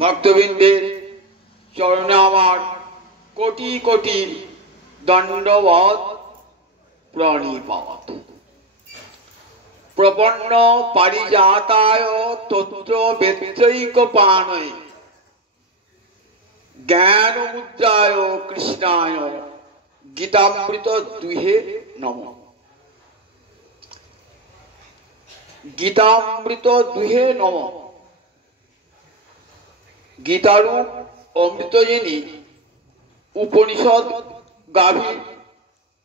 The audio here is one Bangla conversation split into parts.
ভক্তবৃন্দের চরণে আমার কোটি কোটি দণ্ডবৎ প্রণিপাত। প্রপন্ন পারিজাতায় তত্র বেত্রৈকপাণয়ে জ্ঞান মুদ্রায় কৃষ্ণায় গীতামৃত দুহে নমঃ। গীতামৃত দুহে নমঃ। গীতারূপ অমৃত যিনি উপনিষদ গাভীর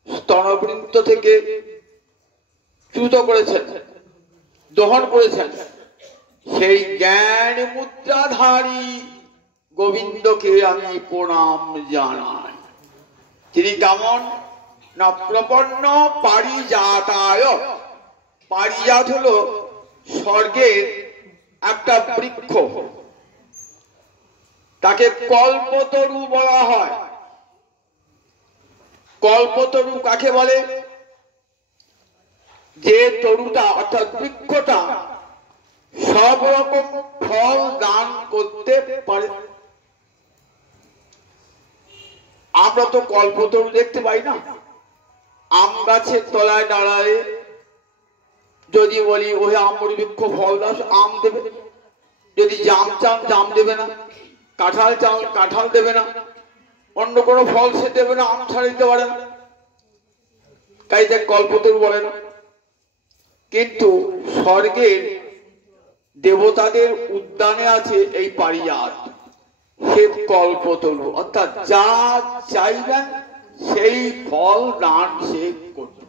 স্তনবৃন্ত থেকে চ্যুত করেছেন, দহন করেছেন, সেই জ্ঞান মুদ্রাধারী গোবিন্দকে আমি প্রণাম জানাই। তিনি কেমন না প্রপন্ন পারিজাতায়। পারিজাত হলো স্বর্গের একটা বৃক্ষ, তাকে কল্পতরু বলা হয়। কল্পতরু কাকে বলে? যে তরুটা অর্থাৎ বৃক্ষটা সব রকম ফল দান করতে পারে। আমরা তো কল্পতরু দেখতে পাই না। আম গাছের তলায় দাঁড়ায় যদি বলি ওই আম্র বৃক্ষ ফল দাস, আম দেবে। যদি জাম চান জাম দেবে না, কাঁঠাল চান কাঁঠাল দেবে না, অন্য কোনো ফল সে দেবে না, আম ছাড়া দিতে পারে না। তাই যে কল্পতরু বলে না। কিন্তু স্বর্গের দেবতাদের উদ্যানে আছে এই পারিজাত, সে কল্পতরু। অর্থাৎ যা চাইবেন সেই ফল দান সে করবে।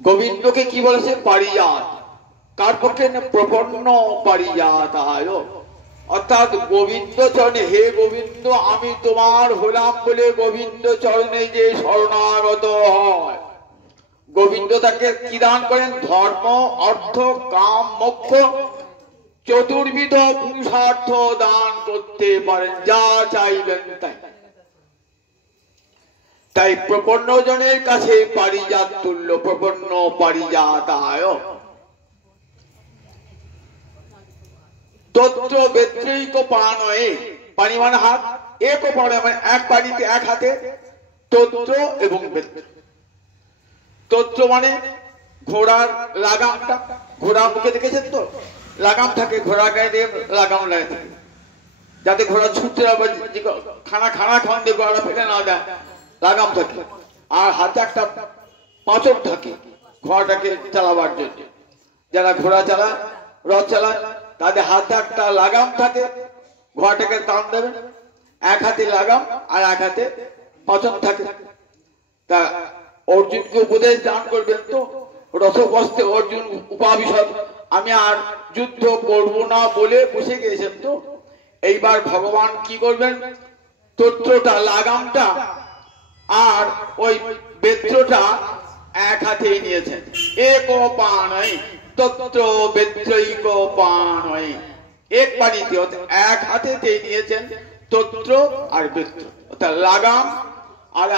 গোবিন্দকে কি বলেছে? পারিজাত। কার পক্ষে? প্রপন্ন পারিজাতায়। অর্থাৎ গোবিন্দ চরণে, হে গোবিন্দ আমি তোমার হলাম বলে গোবিন্দ চরণে যে শরণাগত হয়, গোবিন্দ তাকে কি দান করেন? ধর্ম, অর্থ, কাম, মোক্ষ চতুর্বিধ পুরুষার্থ দান করতে পারেন, যা চাইবেন তাই। তাই প্রপন্ন জনের কাছে পারিজাত তুল্য। প্রপন্ন পারিজাতায় তত্র বেত্রৈকপাণয়ে। পানি মানে হাত, এক পাণে মানে এক পানিতে এক হাতে, তত্র এবং বেত্র। তত্র মানে ঘোড়ার লাগামটা। ঘোড়া মুখে দেখেছেন তো লাগাম থাকে, ঘোড়া গায়ে দিয়ে লাগাম লাগে থাকে, যাতে ঘোড়া ছুটতে খানা খান দিয়ে ঘোড়া ফেলে না দেয়, লাগাম থাকে। আর হাতে একটা পাঁচক থাকে ঘোড়াটাকে চালাবার জন্য। যারা ঘোড়া চালায়, রথ চালায়, তাদের হাতে একটা লাগাম থাকে, ঘোড়াটাকে টান দেবে। এক হাতে লাগাম আর এক হাতে পাঁচক থাকে। তা অর্জুনকে উপদেশ দান করবেন তো রথবস্তে অর্জুন উপাবিশদ আমি আর যুদ্ধ করব না বলে বসে গিয়েছেন। তো এইবার ভগবান কি করবেন? তত্রটা লাগামটা আর ওই বেত্রটা এক হাতেই নিয়েছেন। এক পাণয়ে তত্র বেত্রৈকপাণয়ে। এক পানিতে এক হাতেতেই নিয়েছেন তত্র আর বেত্র, অর্থাৎ লাগাম। আর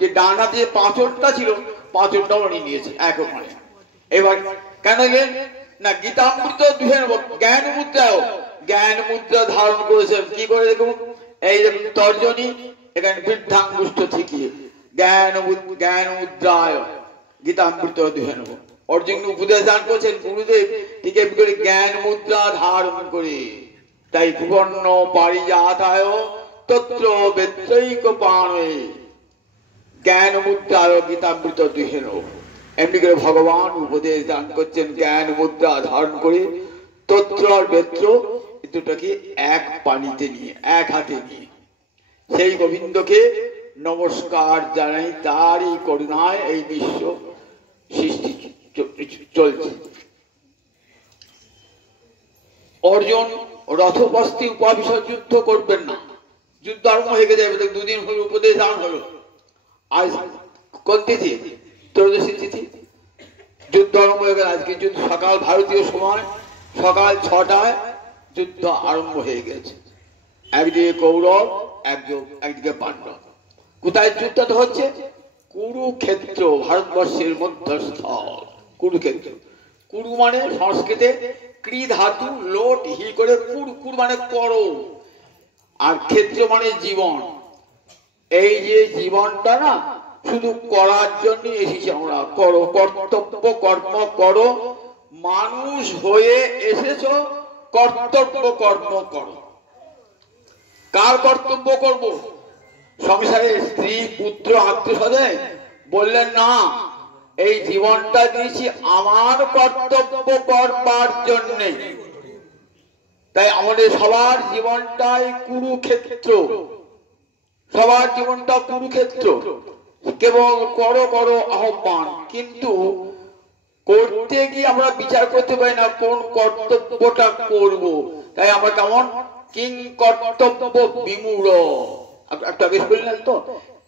যে ডান হাতে পাঁচরটা ছিল, পাঁচরটাও উনি নিয়েছেন এক পানে। এবার কেন গেলেন না? গীতামৃত দুহে জ্ঞান মুদ্রাও জ্ঞান মুদ্রা ধারণ করেছেন। কি করে দেখুন, এই দেখুন তর্জনী, এখানে বৃদ্ধাঙ্গুষ্ঠ থেকে জ্ঞান মুদ্রায় গীতামৃত দুহে নব। অর্জুন উপদেশ দান করছেন গুরুদেব ঠিক করে জ্ঞান মুদ্রা ধারণ করে। তাই প্রপন্ন পারিজাতায় তত্র বেত্রৈকপাণয়ে জ্ঞান মুদ্রায় গীতামৃত দুহে নব। এমনি করে ভগবান উপদেশ দান করছেন জ্ঞান মুদ্রা ধারণ করে তত্র আর বেত্র দুটাকে এক পানিতে নিয়ে, এক হাতে নিয়ে সেই গোবিন্দকে নমস্কার জানাই। তারই করুণায় এই বিশ্ব সৃষ্টি চলছে। অর্জুন রথবস্তি উপাবিশদ যুদ্ধ করবেন না, যুদ্ধ আরম্ভ হয়ে যাবে। দুদিন হলো উপদেশ দান হলো। আজ কোন তিথি? ত্রয়োদশী তিথি। যুদ্ধ আরম্ভ হয়ে গেল। আজকে যুদ্ধ সকাল ভারতীয় সময় সকাল 6টায় যুদ্ধ আরম্ভ হয়ে গেছে। একদিকে কৌরব, একদিকে পাণ্ডব। কোথায় যুদ্ধটা হচ্ছে? কুরুক্ষেত্র, ভারতবর্ষের মধ্যস্থল কুরুক্ষেত্র। কুরু মানে সংস্কৃতে ক্রি ধাতু, লোট হি করে কুর, কুর মানে করো, আর ক্ষেত্র মানে জীবন। এই যে জীবনটা না শুধু করার জন্য এসেছি আমরা। করো, কর্তব্য কর্ম করো, মানুষ হয়ে এসেছো, কর্তব্য কর্ম করো। কার কর্তব্য করব? সংসারে স্ত্রী পুত্র আত্মীয়স্বজন? বললেন না, এই জীবনটা দিয়েছি আমার কর্তব্য করবার জন্যে। তাই আমাদের সবার জীবনটাই কুরুক্ষেত্র, সবার জীবনটা কুরুক্ষেত্র। কেবল করো করো আহ্বান, কিন্তু করতে গিয়ে আমরা বিচার করতে পারি না কোন কর্তব্যটা করব। তাই আমরা কেমন কিং কর্তব্য বিমূঢ়, একটা বেশ বললেন তো,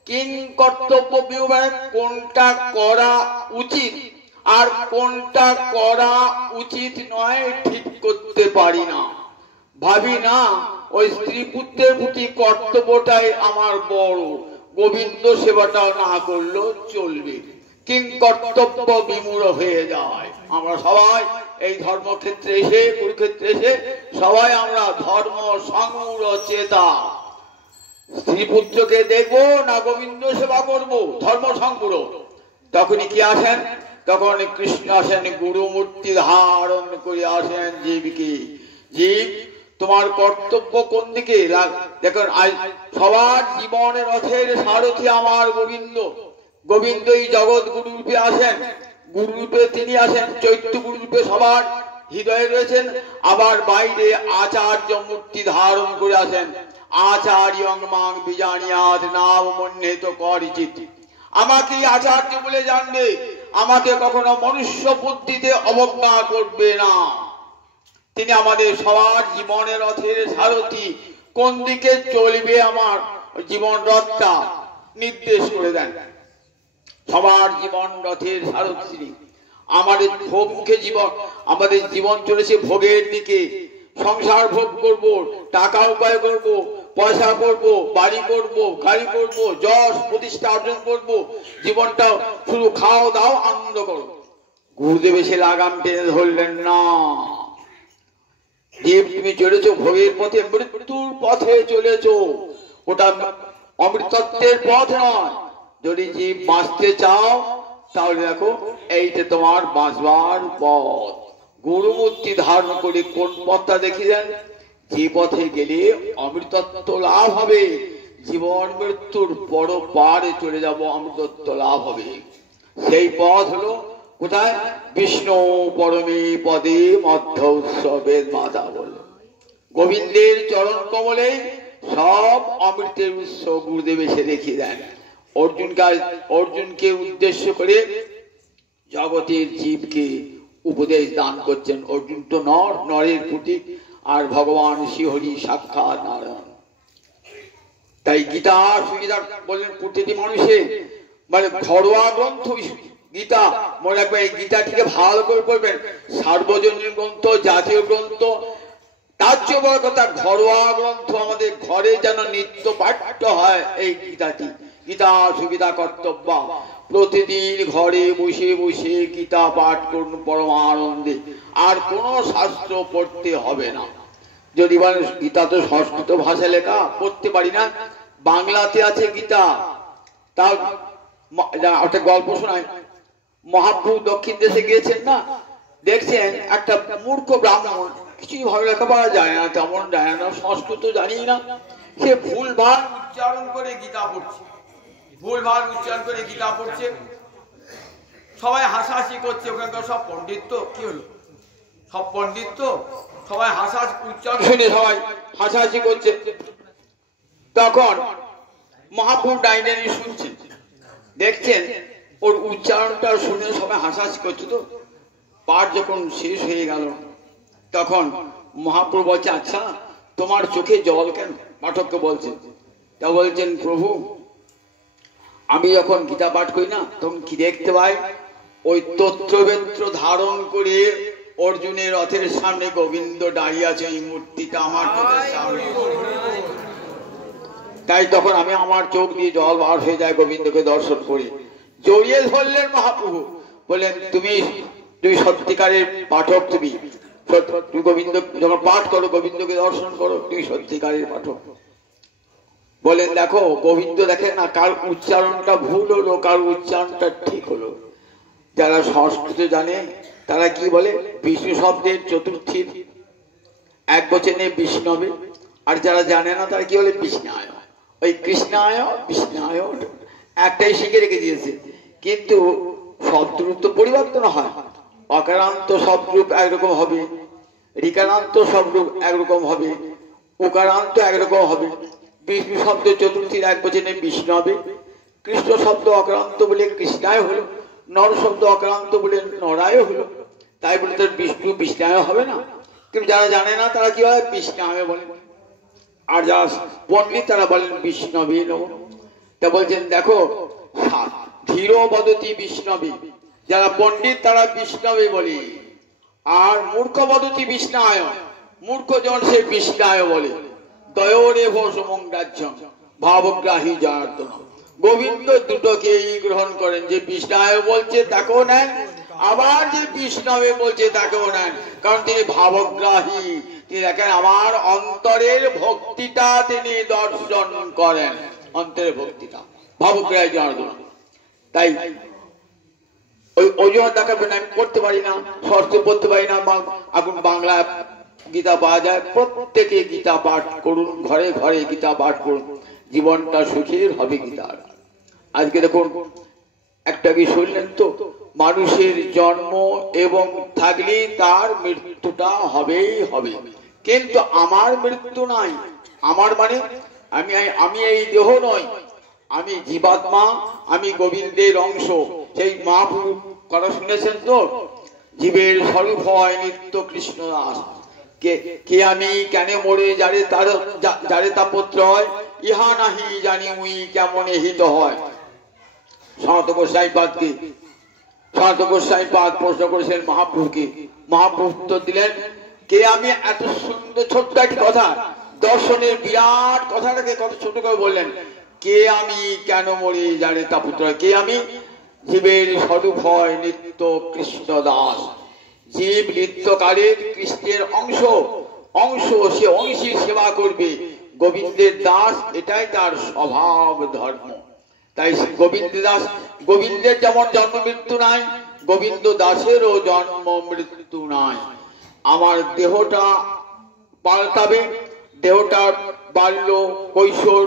কিং কর্তব্য বিমূঢ়, কোনটা করা উচিত আর কোনটা করা উচিত নয় ঠিক করতে পারি না। ভাবি না ওই স্ত্রী পুত্রের প্রতি কর্তব্যটাই আমার বড়, গোবিন্দ সেবাটাও না করলেও চলবে। কিং কর্তব্য বিমূঢ় হয়ে যায়। আমরা সবাই এই ধর্মক্ষেত্রে এসে, কুরুক্ষেত্রে এসে সবাই আমরা ধর্ম সংমূঢ় চেতা। স্ত্রী পুত্রকে দেখবো না গোবিন্দ সেবা করব, ধর্ম সংমূঢ়। তখনই কি আসেন? তখন কৃষ্ণ আসেন, গুরুমূর্তি ধারণ করে আসেন জীবকে। জীব, তোমার কর্তব্য কোন দিকে? দেখুন, সবার জীবনের রথের সারথি আমার গোবিন্দ। গোবিন্দ এই জগৎ গুরু রূপে আসেন, গুরু রূপে তিনি আসেন, চৈত্য গুরু রূপে সবার হৃদয়ে রয়েছেন। আবার বাইরে আচার্য মূর্তি ধারণ করে আসেন। আচার্যং মাং বিজানিয়াত নাম মন্যেত করিচিত। আমাকে আচার্য বলে জানবে, আমাকে কখনো মনুষ্য বুদ্ধিতে অবজ্ঞা করবে না। তিনি আমাদের সবার জীবনের রথের সারথি। কোন দিকে চলবে আমার জীবন রথটা নির্দেশ করে দেন। সবার জীবন রথের সারথি। আমাদের ভোগমুখে জীবন, আমাদের জীবন চলেছে ভোগের দিকে। সংসার ভোগ করব, টাকা উপায় করব, পয়সা করব, বাড়ি করব, গাড়ি করব, যশ প্রতিষ্ঠা অর্জন করব। জীবনটা শুধু খাও দাও আনন্দ করো। গুরুদেব এসে লাগাম টেনে ধরলেন না। জীব, তুমি চলেছো ভোগের পথে, মৃত্যুর পথে চলেছো। ওটা অমৃতত্বের পথ নয়। যদি জীব বাঁচতে চাও তাহলে দেখো এইটা তোমার বাঁচবার পথ। গুরুমূর্তি ধারণ করে কোন পথটা দেখিলেন? যে পথে গেলে অমৃতত্ব লাভ হবে, জীবন মৃত্যুর বড় পারে চলে যাব, অমৃতত্ব লাভ হবে। সেই পথ হলো কোথায়? বিষ্ণু পরমে পদে মধ্য উৎসবের মাতা বলে গোবিন্দের চরণ কমলে সব অমৃতের উৎস গুরুদেব এসে দেখিয়ে দেন। অর্জুনকে উদ্দেশ্য করে জগতের জীবকে উপদেশ দান করছেন। অর্জুন তো নর, নরের প্রতীক, আর ভগবান শ্রীহরি সাক্ষাৎ নারায়ণ। তাই গীতা সুগীতা বলেন প্রতিটি মানুষের মানে ঘরোয়া গ্রন্থ গীতা। মনে রাখবেন, এই গীতাটিকে ভালো করে পড়বেন। সার্বজনীন গ্রন্থ, জাতীয় গ্রন্থ, তার চেয়ে বড় কথা ঘরোয়া গ্রন্থ আমাদের ঘরে যেন নিত্য পাঠ্য হয় এই গীতাটি। গীতা সুগীতা কর্তব্য। প্রতিদিন ঘরে বসে বসে গীতা পাঠ করুন পরমানন্দে। আর কোন শাস্ত্র পড়তে হবে না। যদি মানুষ, গীতা তো সংস্কৃত ভাষা লেখা, পড়তে পারি না, বাংলাতে আছে গীতা। তার একটা গল্প শোনায়। মহাপ্রভু দক্ষিণ দেশে গিয়েছেন না, দেখছেন একটা মূর্খ ব্রাহ্মণ, কিছুই ভালো লেখাপড়া যায় না, তেমন যায় না, সংস্কৃত জানি না, সে ভুলভাল উচ্চারণ করে গীতা পড়ছে, ভুলভাল উচ্চারণ করে গীতা পড়ছে। সবাই হাসাহাসি করছে। ওখানকার সব পণ্ডিত তো, কি হলো, সব পণ্ডিত তো, সবাই হাসাহাসি উচ্চারণ শুনে সবাই হাসাহাসি করছে। তখন মহাপ্রভু ডাইনে শুনছেন, দেখছেন ওর উচ্চারণটা শুনে সবাই হাসাহাসি করছে। তো পাঠ যখন শেষ হয়ে গেল, তখন মহাপ্রভু বলছে, আচ্ছা তোমার চোখে জল কেন? পাঠককে বলছেন। তা বলছেন, প্রভু আমি যখন গীতা পাঠ করি না, তখন কি দেখতে পাই? ওই তত্রবেত্র ধারণ করে অর্জুনের রথের সামনে গোবিন্দ দাঁড়িয়ে আছে, এই মূর্তিটা আমার চোখের সামনে। তাই তখন আমি আমার চোখ দিয়ে জল বার হয়ে যায় গোবিন্দকে দর্শন করি। জড়িয়ে ধরলেন মহাপ্রভু, বললেন তুমি সত্যিকারের পাঠক, তুমি তুমি গোবিন্দ যখন পাঠ করো, গোবিন্দকে দর্শন করো, তুমি সত্যিকারের পাঠক। বলেন দেখো গোবিন্দ দেখেন না কার উচ্চারণটা ভুল হলো, কার উচ্চারণটা ঠিক হলো। যারা সংস্কৃত জানে তারা কি বলে, বিষ্ণু শব্দের চতুর্থীর এক বচনে বিষ্ণবে, আর যারা জানে না তারা কি বলে বিষ্ণায়। ওই কৃষ্ণায় বিষ্ণায় একটাই শিখে রেখে দিয়েছে, কিন্তু শব্দরূপ তো পরিবর্তন হয়। অকারান্ত শব্দরূপ একরকম হবে, ঋকারান্ত শব্দরূপ একরকম হবে, উকারান্ত একরকম হবে। বিষ্ণু শব্দ চতুর্থীর এক বচনে বিষ্ণু হবে, কৃষ্ণ শব্দ অক্রান্ত বলে কৃষ্ণায় হলো, নর শব্দ অক্রান্ত বলে নরায় হলো। তাই বলে তার বিষ্ণু বিষ্ণায় হবে না। কিন্তু যারা জানে না তারা কি হয় বিষ্ণায় বলেন, আর যারা পণ্ডিত তারা বলেন বিষ্ণবে নব। তা বলছেন দেখো ধীর বদতি বিষ্ণবে, যারা পণ্ডিত তারা বিষ্ণবে বলে, আর মূর্খ বদতি বিষ্ণায়, মূর্খ জন সে বিষ্ণায় বলে। দয়োরে ভসমংরাজ্য ভাবগ্রাহী জনার্দন, গোবিন্দ দুটোকেই গ্রহণ করেন। যে বিষ্ণায় বলছে তাকেও নেন, আবার যে বিষ্ণবে বলছে তাকেও নেন, কারণ তিনি ভাবগ্রাহী। তিনি দেখেন আমার অন্তরের ভক্তিটা তিনি দর্শন করেন, অন্তরের ভক্তিটা ভাবগ্রাহী জনার্দন। তাই ওই অজুহাত দেখাবেন আমি পড়তে পারি না, সংস্কৃত পড়তে পারি না। এখন বাংলা গীতা পাওয়া যায়, প্রত্যেকে গীতা পাঠ করুন, ঘরে ঘরে গীতা পাঠ করুন, জীবনটা সুখের হবে গীতার। আজকে দেখুন একটা কি শুনলেন তো, মানুষের জন্ম এবং থাকলে তার মৃত্যুটা হবেই হবে, কিন্তু আমার মৃত্যু নাই। আমার মানে আমি এই দেহ নয়, আমি জীবাত্মা, আমি গোবিন্দের অংশ। সেই মহাপ্রভু কথা শুনেছেন তো, জীবের স্বরূপ হয় নিত্য কৃষ্ণ দাস। কে আমি কেন মরে যারে তাপত্র হয়, ইহা নাহি জানি মুই কেমন হিত হয়। সনাতন গোস্বামী পাদ প্রশ্ন করেছেন মহাপ্রভুকে, মহাপ্রভু উত্তর দিলেন কে আমি। এত সুন্দর ছোট্ট একটি কথা, দর্শনের বিরাট কথাটাকে কত ছোট করে বললেন, কে আমি কেন মরে যারে তাপত্র হয়। কে আমি, জীবের স্বরূপ হয় নিত্য কৃষ্ণ দাস। জীব নিত্যকালের কৃষ্ণের অংশ, সে অংশীর সেবা করবে, গোবিন্দের দাস, এটাই তার স্বভাব ধর্ম। তাই গোবিন্দের যেমন জন্ম মৃত্যু নাই, গোবিন্দ দাসেরও জন্ম মৃত্যু নাই। আমার দেহটা পাল্টাবে, দেহটার বাল্য, কৈশোর,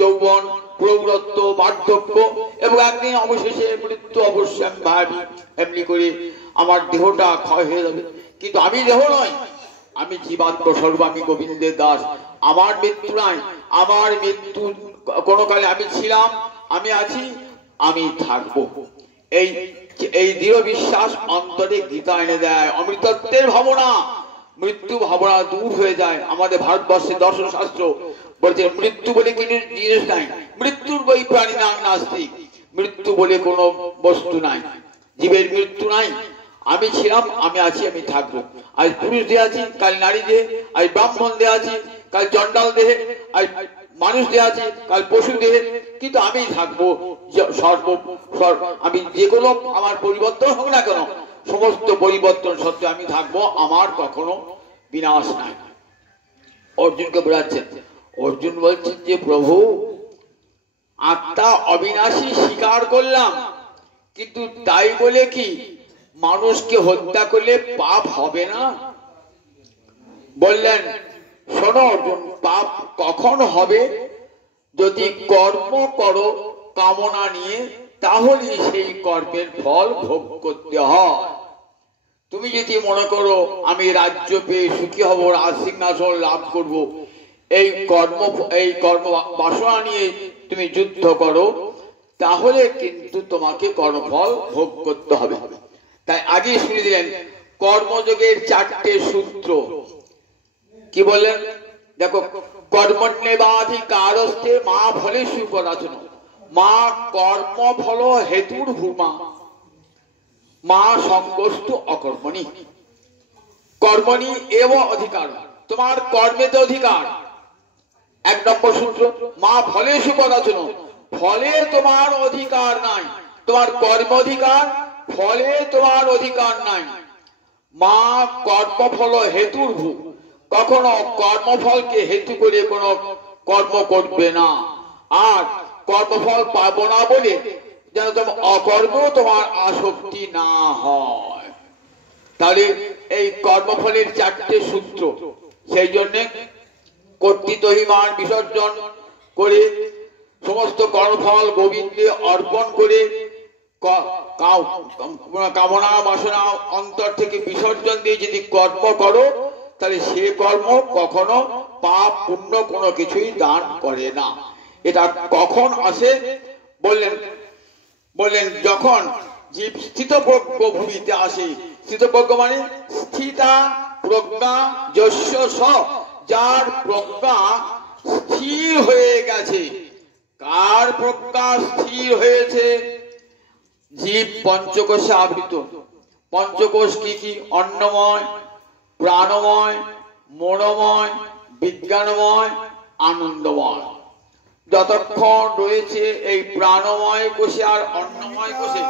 যৌবন, প্রৌঢ়ত্ব, বার্ধক্য এবং একদিন অবশেষে মৃত্যু অবশ্যই আমি ভাবি। এমনি করে আমার দেহটা ক্ষয় হয়ে যাবে, কিন্তু আমি দেহ নয়, আমি জীবাত্ম স্বরূপ, আমি গোবিন্দের দাস। আমার মৃত্যু নাই, আমার মৃত্যু কোন কালে আমি ছিলাম, আমি আছি, আমি থাকবো। এই দৃঢ় বিশ্বাস অন্তরে গীতা এনে দেয়। অমৃতত্বের ভাবনা, মৃত্যু ভাবনা দূর হয়ে যায়। আমাদের ভারতবর্ষের দর্শন শাস্ত্র বলছে মৃত্যু বলে কোনো জিনিস নাই, মৃত্যুর বই প্রাণী নাস্তিক, মৃত্যু বলে কোনো বস্তু নাই, জীবের মৃত্যু নাই। আমি ছিলাম, আমি আছি, আমি থাকবো। আজ পুরুষ দেহে আছি, কাল নারী দেহে, আজ ব্রাহ্মণ দেহে আছি, কাল চণ্ডাল দেহে, আজ মানুষ দেহে আছে, কাল পশু দেহে, কিন্তু আমি থাকবো। আমি যে কোনো আমার পরিবর্তন হোক না কেন, সমস্ত পরিবর্তন সত্ত্বেও আমি থাকবো, আমার কখনো বিনাশ নাই। অর্জুনকে বোঝাচ্ছেন, অর্জুন বলছেন যে প্রভু আত্মা অবিনাশী স্বীকার করলাম, কিন্তু তাই বলে কি মানুষকে হত্যা করলে পাপ হবে না? বললেন শোনো অর্জুন, পাপ কখন হবে? যদি কর্ম করো কামনা নিয়ে, তাহলে সেই কর্মের ফল ভোগ করতে হয়। তুমি যদি মনে করো আমি রাজ্য পেয়ে সুখী হব, রাজ সিংহাসন লাভ করব, এই কর্ম বাসনা নিয়ে তুমি যুদ্ধ করো, তাহলে কিন্তু তোমাকে কর্মফল ভোগ করতে হবে। তাই আগে শুনে দিলেন কর্মযোগের 4টে সূত্র। কি বললেন? দেখো, কর্মণ্যেবাধিকারস্তে মা ফলেষু কদাচন, মা কর্মফল হেতুর ভূমা, মা সঙ্গস্তু অকর্মণি। কর্মণি এব অধিকার, তোমার কর্মেতে অধিকার। 1 নম্বর সূত্র, মা ফলেষু কদাচন, ফলে তোমার অধিকার নাই। তোমার কর্ম অধিকার, ফলে তোমার অধিকার নাই। মা কর্মফল হেতুর ভূ, কখনো কর্মফলকে হেতু করে কোনো কর্ম করবে না। আর কর্মফল পাবো না বলে যেন তোমার অকর্ম তোমার আসক্তি না হয়। তাহলে এই কর্মফলের চারটে সূত্র, সেই জন্যে কর্তৃত্বহীমান বিসর্জন করে সমস্ত কর্মফল গোবিন্দে অর্পণ করে কামনা বাসনা অন্তর থেকে বিসর্জন দিয়ে যদি কর্ম করো, তাহলে সে কর্ম কখনো পাপ পুণ্য কোনো কিছুই দান করে না। এটা কখন আসে বললেন যখন জীব স্থিতপ্রজ্ঞ ভূমিতে আসে। স্থিতপ্রজ্ঞ মানে স্থিতা প্রজ্ঞা যস্য স, যার প্রজ্ঞা স্থির হয়ে গেছে। কার প্রজ্ঞা স্থির হয়েছে? জীব পঞ্চকোষে আবৃত। পঞ্চকোষ কি কি? অন্নময়, প্রাণময়, মনোময়, বিজ্ঞানময়, আনন্দময়। যতক্ষণ রয়েছে এই প্রাণময় কোষে আর অন্নময় কোষে,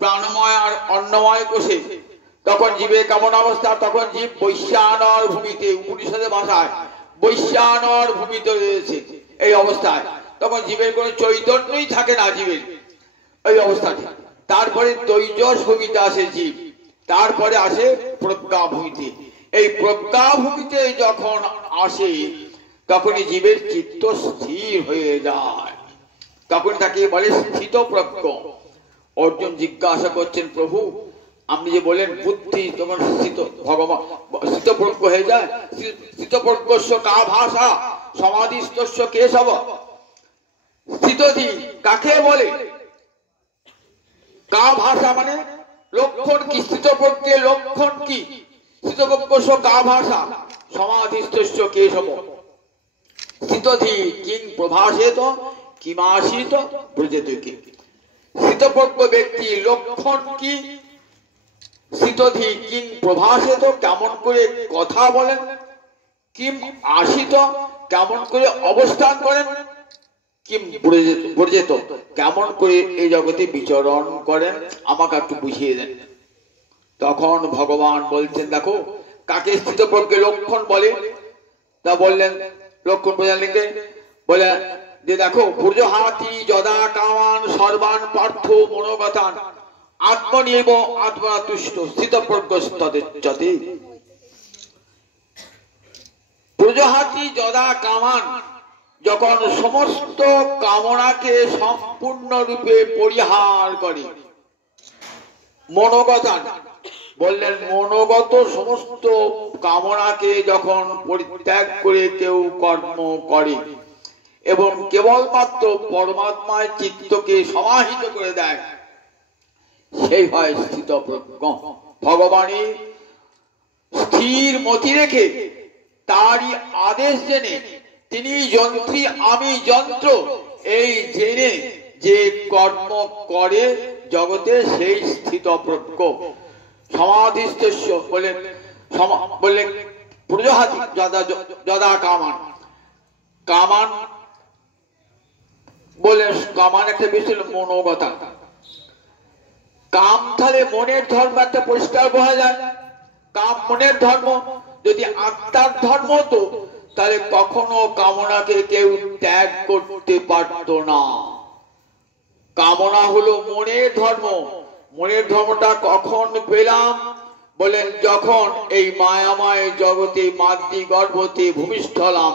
প্রাণময় আর অন্নময় কোষে, তখন জীবের কেমন অবস্থা? তখন জীব বৈশ্যানর ভূমিতে, উপনিষদের ভাষায় বৈশ্যানর ভূমিতে রয়েছে। এই অবস্থায় তখন জীবের কোনো চৈতন্যই থাকে না, জীবের এই অবস্থাতে। তারপরে তৈজস ভূমিতে আসে জীব, তারপরে আসে প্রজ্ঞা ভূমিতে। এই প্রজ্ঞা ভূমিতে যখন আসে তখনই জীবের চিত্ত স্থির হয়ে যায়, তখন তাকে বলে স্থিতপ্রজ্ঞ। অর্জুন জিজ্ঞাসা করছেন, প্রভু আপনি যে বলেন বুদ্ধি তখন ভগবান স্থিতপ্রজ্ঞ হয়ে যায়, স্থিতপ্রজ্ঞস্য কা ভাষা সমাধিস্থস্য কেশব। স্থিতধি কাকে বলে? কা ভাষা মানে লক্ষণ কি? স্থিতপ্রজ্ঞের লক্ষণ কি? স্থিতপ্রজ্ঞস্য কা ভাষা সমাধিস্থস্য কেশব। স্থিতধি কিং প্রভাসেত কিমাসিত ব্রজেত কি। স্থিতপ্রজ্ঞ ব্যক্তি লক্ষণ কি? স্থিতধি কিং প্রভাসেত, কেমন করে কথা বলেন, কিম আসিত, কেমন করে অবস্থান করেন, কিম ব্রজেত, কেমন করে এই জগতে বিচরণ করেন, আমাকে একটু বুঝিয়ে দেন। তখন ভগবান বলছেন, দেখো কাকে স্থিতপ্রজ্ঞের লক্ষণ বলে। তা বললেন, লক্ষণ বোঝালেন বলে যে দেখো, ভুজহাতি যদা কামান সর্বান পার্থ মনোগতান আত্মনিব আত্মনা তুষ্ট স্থিতপ্রজ্ঞস্তদেচ্যতে। ভুজহাতি যদা কামান, যখন সমস্ত কামনাকে সম্পূর্ণরূপে পরিহার করে। মনোগতান বললেন, মনোগত সমস্ত কামনাকে যখন পরিত্যাগ করে কেউ কর্ম করে এবং কেবলমাত্র পরমাত্মায় চিত্তকে সমাহিত করে দেয়, সেই হয় স্থিতপ্রজ্ঞ। ভগবানের স্থির মতি রেখে তারই আদেশ জেনে, তিনি যন্ত্রী আমি যন্ত্র, এই জেনে যে কর্ম করে জগতে সেই স্থিতপ্রজ্ঞ। সমাধিস্থস্য বললেন প্রজহাতি যদা কামান। কামান বললেন, কামান একটা বিষয় মনোগতা। কাম তাহলে মনের ধর্ম, একটা পরিষ্কার বোঝা যায়। কাম মনের ধর্ম। যদি আত্মার ধর্ম হতো তাহলে কখনো কামনাকে কেউ ত্যাগ করতে পারত না। কামনা হলো মনের ধর্ম। মনের ধর্মটা কখন পেলাম? বলেন যখন এই মায়াময় জগতে মাতৃ গর্ভতে ভূমিষ্ঠ হলাম,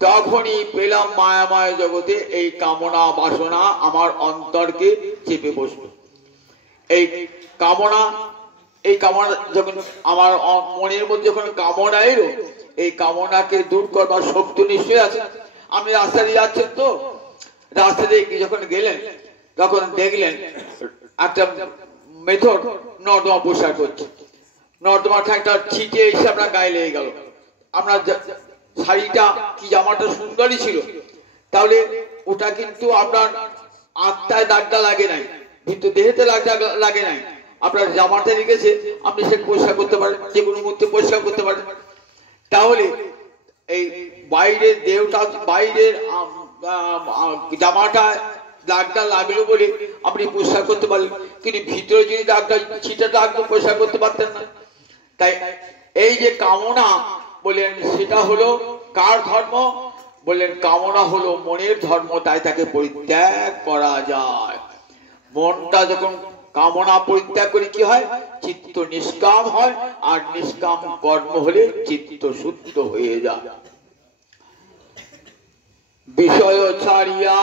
তখনই পেলাম মায়াময় জগতে এই কামনা বাসনা আমার অন্তরকে চেপে বসল। এই কামনা যখন আমার মনের মধ্যে যখন কামনা এলো, এই কামনাকে দূর করবার শক্তি নিশ্চয়ই আছে। আপনি রাস্তা দিয়ে যাচ্ছেন, তো রাস্তা দিয়ে যখন গেলেন তখন দেখলেন একটা মেথড নর্দমা পরিষ্কার করছে। নর্দমা একটা ছিটে এসে আপনার গায়ে লেগে গেল। আপনার শাড়িটা কি জামাটা সুন্দরই ছিল, তাহলে ওটা কিন্তু আপনার আত্মায় দাগটা লাগে নাই, কিন্তু দেহেতে লাগে নাই। আপনার জামাটা লেগেছে, আপনি সে পরিষ্কার করতে পারেন, যে কোনো মুহূর্তে পরিষ্কার করতে পারেন। তাহলে এই বাইরের দেহটা, বাইরের জামাটা দাগটা লাগলো বলে আপনি পরিষ্কার করতে পারলেন, কিন্তু ভিতরে যদি দাগটা ছিটাটা একদম পরিষ্কার করতে পারতেন না। তাই এই যে কামনা বলেন সেটা হলো কার ধর্ম? বললেন কামনা হলো মনের ধর্ম, তাই তাকে পরিত্যাগ করা যায়। মনটা যখন কামনা পরিত্যাগ করে কি হয়? চিত্ত নিষ্কাম হয়, আর নিষ্কাম কর্ম হলে চিত্ত শুদ্ধ হয়ে যায়। বিষয় ছাড়িয়া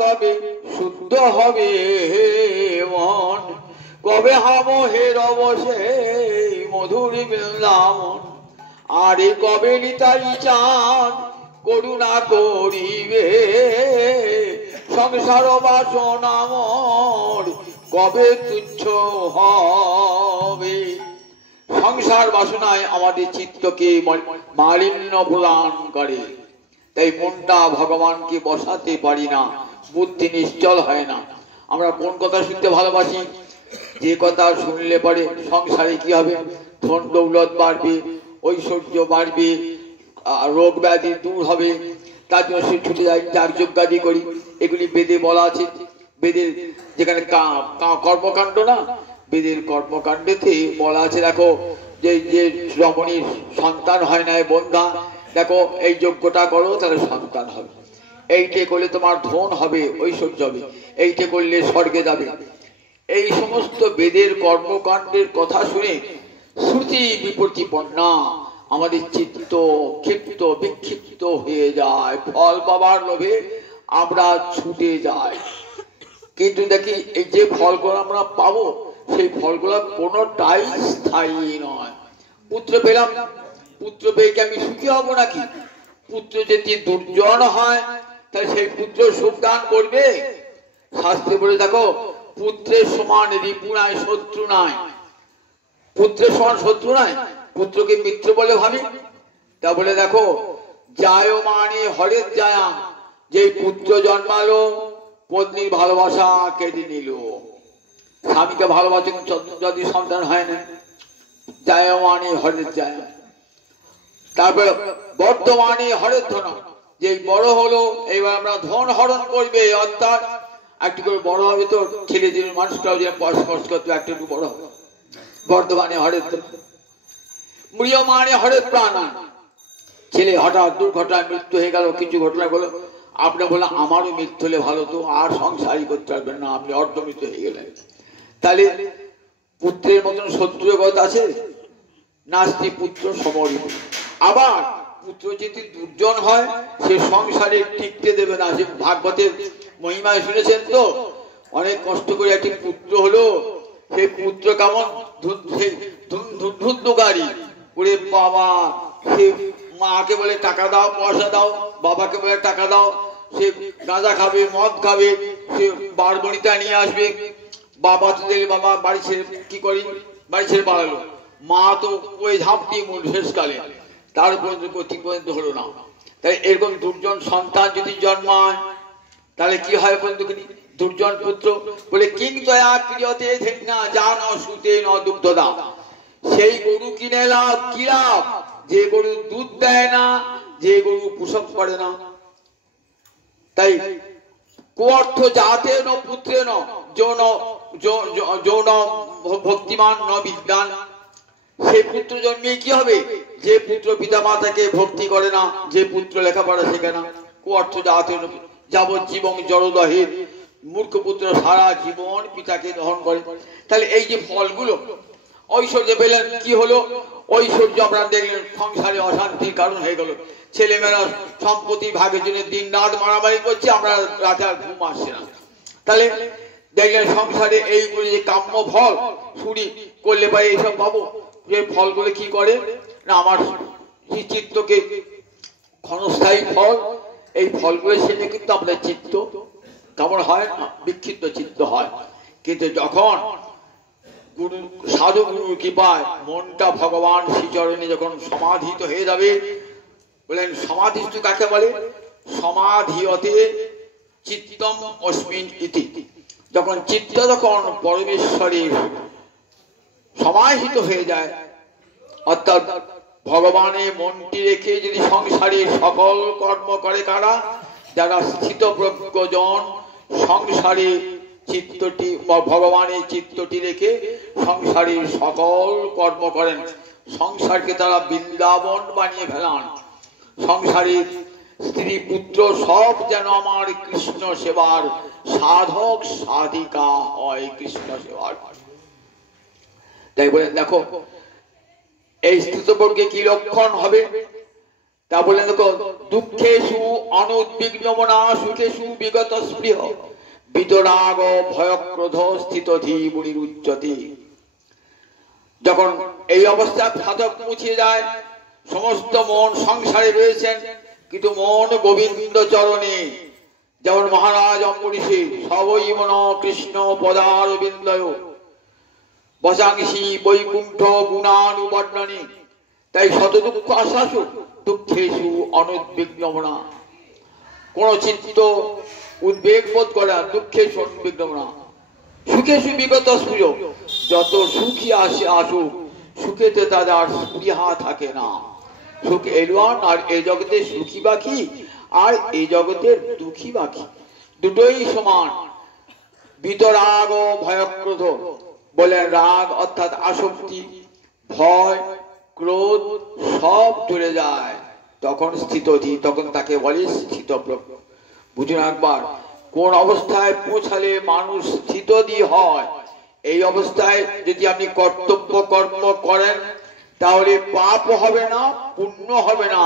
কবে শুদ্ধ হবে মন, কবে হব হে রব সেই মধুর বৃন্দাবন। আরে কবে নিতাই চান করুণা করিবে, সংসার বাসনা মোর কবে তুচ্ছ হবে। সংসার বাসনায় আমাদের চিত্তকে মালিন্য প্রদান করে, তাই মনটা ভগবানকে বসাতে পারি না, বুদ্ধি নিশ্চল হয় না। আমরা কোন কথা শুনতে ভালোবাসি? যে কথা শুনলে পরে সংসারে কি হবে? ধন দৌলত বাড়বে, ঐশ্বর্য বাড়বে, রোগ ব্যাধি দূর হবে, তার জন্য সে ছুটে যায়, যাগযজ্ঞাদি করি। এগুলি বেদে বলা আছে। বেদের যেখানে কর্মকাণ্ড না, বেদের কর্মকাণ্ডেতে বলা আছে, দেখো যে যে রমণীর সন্তান হয় না বন্ধা, দেখো এই যজ্ঞটা করো তাহলে সন্তান হবে, এইটে করলে তোমার ধন হবে, ঐশ্বর্য হবে, এইটে করলে স্বর্গে যাবে। এই সমস্ত বেদের কর্মকাণ্ডের কথা শুনে শ্রুতি বিপত্তিপন্না আমাদের চিত্ত ক্ষিপ্ত বিক্ষিপ্ত হয়ে যায়, ফল পাবার লোভে আমরা ছুটে যাই। কিন্তু দেখি এই যে ফলগুলো আমরা পাবো, সেই ফলগুলো কোনোটাই স্থায়ী নয়। পুত্র পেলাম, পুত্র পেয়ে কি আমি সুখী হব নাকি? পুত্র যদি দুর্জন হয় তাহলে সেই পুত্র সুখ দান করবে? শাস্ত্রে বলে দেখো, পুত্রের সমান রিপু নাই, শত্রু নাই। পুত্রের সমান শত্রু নাই, পুত্রকে মিত্র বলে ভাবি। তা বলে দেখো, যায় মানে হরের যায়া, যে পুত্র জন্মালো পত্নীর ভালোবাসা কেটে নিল। স্বামীকে ভালোবাসেন যদি সন্তান হয় না, যায় মানে হরের যায়। তারপরে বর্তমানে হরের ধন, যে বড় হলো এবার আমরা ধন হরণ করবে, অর্থাৎ একটু করে বড় হবে তো ছেলে যে মানুষটাও যে পরস্পর করতে একটু একটু বড় হবে। বর্তমানে হরের ধন, মৃয়মানে হরের প্রাণ। ছেলে হঠাৎ দুর্ঘটনায় মৃত্যু হয়ে গেল, কিছু ঘটনা বলো, আপনি বললেন আমারও মৃত্যু হলে ভালো তো, আর সংসারই করতে পারবেন না, আপনি অর্ধমৃত হয়ে গেলেন। তাহলে পুত্রের মতন শত্রু কথা আছে? নাস্তি পুত্র সমরিত। আবার পুত্র যদি দুর্জন হয়, সে সংসারে টিকতে দেবে না। সে ভাগবতের মহিমায় শুনেছেন তো, অনেক কষ্ট করে একটি পুত্র হলো, সেই পুত্র কেমন ধুন্ধুকারী ওরে বাবা, সে মাকে বলে টাকা দাও, পয়সা দাও, বাবাকে বলে টাকা দাও, সে গাঁজা খাবে, মদ খাবে, সে বারবনিতা নিয়ে আসবে। বাবা তো দেখলে বাবা বাড়ি ছেড়ে কি করি, বাড়ি ছেড়ে পালালো। মা তো ওই ঝাঁপ দিয়ে মূল শেষকালে, তার ঠিক পর্যন্ত হলো না। তাই এরকম দুর্জন সন্তান যদি জন্মায় তাহলে কি হয় বন্ধু? দুর্জন পুত্র বলে কিং দয়া প্রিয়তে না জান সুতে ন দুগ্ধ দাও। সেই গরু কিনে লাভ কি লাভ? যে গরু দুধ দেয় না, যে গরু প্রসব করে না। তাই কোর্থ জাতে ন পুত্রে ন যৌন ভক্তিমান ন বিদ্যান। সেই পুত্র জন্মে কি হবে? যে পুত্র পিতা মাতাকে ভক্তি করে না, যে পুত্র লেখাপড়া শেখে না। কোর্থ জাতে যাবজ্জীবন জড়দহের মূর্খ পুত্র সারা জীবন পিতাকে দহন করে। তাহলে এই যে ফলগুলো, ঐশ্বর্য পেলেন, কি হলো? ঐশ্বর্য আমরা দেখলেন সংসারে অশান্তির কারণ হয়ে গেল। ছেলেমেয়েরা সম্পত্তি ভাগের জন্য দিন রাত মারামারি করছে, আমরা রাতে আর ঘুম আসছে না। তাহলে দেখলেন সংসারে এইগুলি যে কাম্য ফল চুরি করলে পাই এইসব পাবো। যে ফলগুলো কি করে না, আমার চিত্তকে ক্ষণস্থায়ী ফল, এই ফলগুলো সেটা কিন্তু আমাদের চিত্ত কেমন হয়? বিক্ষিপ্ত চিত্ত হয়। কিন্তু যখন গুরু সাধু গুরুর কৃপায় মনটা ভগবান শ্রীচরণে যখন সমাধিত হয়ে যাবে, বলেন সমাধিস্থ কাকে বলে? সমাধিয়তে চিত্তম অস্মিন ইতি। যখন চিত্ত যখন পরমেশ্বরের সমাহিত হয়ে যায়, অর্থাৎ ভগবানের মনটি রেখে যদি সংসারে সকল কর্ম করে কারা? যারা স্থিতপ্রজ্ঞজন সংসারে চিত্তটি বা ভগবানের চিত্তটি রেখে সংসারের সকল কর্ম করেন। সংসারকে তারা বৃন্দাবন বানিয়ে ফেলান। সংসারের স্ত্রী পুত্র সব যেন আমার কৃষ্ণ সেবার সাধক সাধিকা হয়, কৃষ্ণ সেবার। তাই বলেন দেখো এই স্থিতবর্গে কি লক্ষণ হবে তা বলেন দেখো, দুঃখেষু অনুদ্বিগ্নমনা সুখেষু বিগত স্পৃহ বিতরাগ ভয়ক্রোধ স্থিত ধীমুনির উচ্চতি। যখন এই অবস্থা সাধক মুছিয়ে যায়, সমস্ত মন সংসারে রয়েছেন কিন্তু মন গোবিন্দ চরণে, যেমন মহারাজ অম্বরীষে সবই মন কৃষ্ণ পদার বিন্দয় বসাংসি বৈকুণ্ঠ গুণানুবর্ণনে। তাই শত দুঃখ আশাসু দুঃখেষু অনুদ্বিগ্নমনা, কোন চিত্ত উদ্বেগ বোধ করে না, দুঃখেষু অনুদ্বিগ্নমনা সুখেষু বিগত স্পৃহ, যত সুখী আসে আসুক সুখেতে তাদের স্পৃহা থাকে না। সুখ এলওয়ান আর এই জগতে সুখী বাকি আর এই জগতের দুঃখী বাকি, দুটোই সমান। বিতরাগ ভয়ক্রোধ বলে রাগ অর্থাৎ আসক্তি, ভয় ক্রোধ সব চলে যায়, তখন স্থিতধি, তখন তাকে বলে স্থিতপ্রজ্ঞ। বুঝুন একবার কোন অবস্থায় পৌঁছালে মানুষ স্থিতধি হয়। এই অবস্থায় যদি আপনি কর্তব্য কর্ম করেন তাহলে পাপ হবে না, পুণ্য হবে না।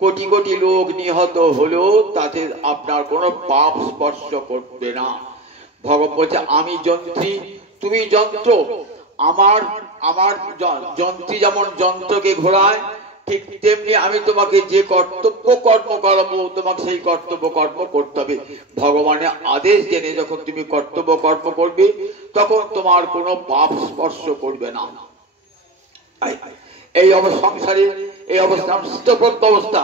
কোটি কোটি লোক নিহত হলেও তাতে আপনার কোনো পাপ স্পর্শ করবে না। ভগবান বলছে আমি যন্ত্রী তুমি যন্ত্র, আমার আমার যন্ত্রী যেমন যন্ত্রকে ঘোরায় ঠিক তেমনি আমি তোমাকে যে কর্তব্য কর্ম করাবো তোমাকে সেই কর্তব্য কর্ম করতে হবে। ভগবানের আদেশ জেনে যখন তুমি কর্তব্য কর্ম করবে তখন তোমার কোনো পাপ স্পর্শ করবে না। এই সংসারে এই অবস্থা স্থিতপ্রজ্ঞ অবস্থা।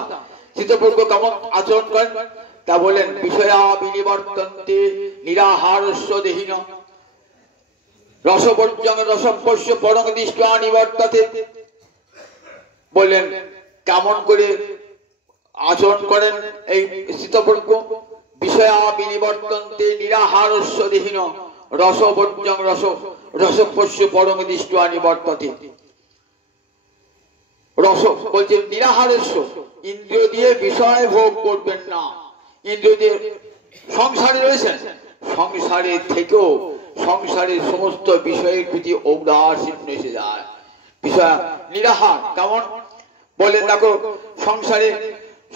স্থিতপ্রজ্ঞ কেমন আচরণ করেন তা বলেন, বিষয়া বিনিবর্তন্তে নিরাহারস্য দেহিন রসবর্জং রসপস্য পরং দৃষ্টা নিবর্ততে। বললেন কেমন করে আচরণ করেন এই স্থিতপ্রজ্ঞ। বিষয়া বিনিবর্তন্তে নিরাহারস্য দেহিন রসবর্জং রসপস্য পরং দৃষ্টা নিবর্ততে। রস বলছে নিরাহারস্য, ইন্দ্রিয় দিয়ে বিষয় ভোগ করবেন না। ইন্দ্রিয় দিয়ে সংসারে রয়েছেন, সংসারের থেকেও সংসারের সমস্ত বিষয়ের প্রতি ঔদাসীন্য এসে যায়। বিষয় নিরাহার কেমন বলেন দেখো, সংসারে